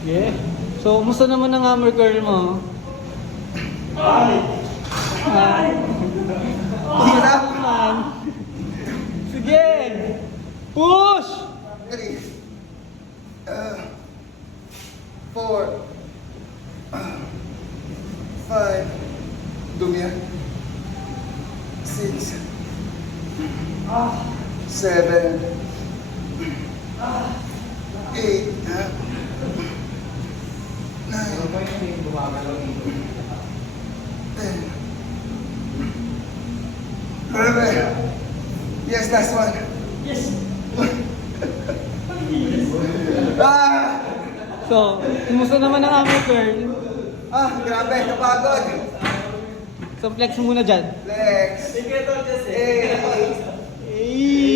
Yeah. So, musta naman ang hammer curl mo? Ay! Masarap naman. Sige! Push! 3, 4, 5, dumi yan. 6, 7, 8, 9, 10. Yes, last one. Yes! Ah! So, kumusta naman ang hammer curl? Grabe, napagod. So, flex mo muna dyan. Flex. 8, Ay!